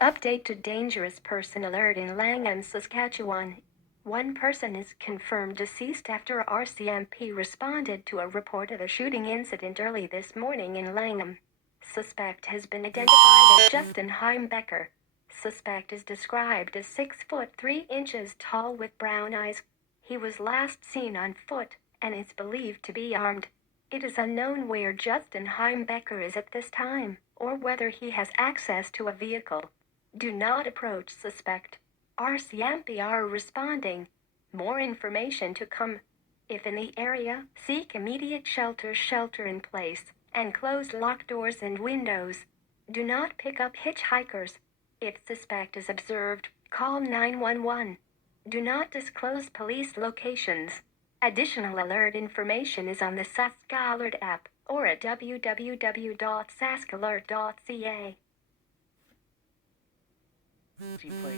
Update to dangerous person alert in Langham, Saskatchewan. One person is confirmed deceased after RCMP responded to a report of a shooting incident early this morning in Langham. Suspect has been identified as Justin Heimbecker. Suspect is described as 6 foot 3 inches tall with brown eyes. He was last seen on foot and is believed to be armed. It is unknown where Justin Heimbecker is at this time, or whether he has access to a vehicle. Do not approach suspect. RCMP are responding. More information to come. If in the area, seek immediate shelter in place, and close locked doors and windows. Do not pick up hitchhikers. If suspect is observed, call 911. Do not disclose police locations. Additional alert information is on the Sask Alert app or at www.saskalert.ca. Team play.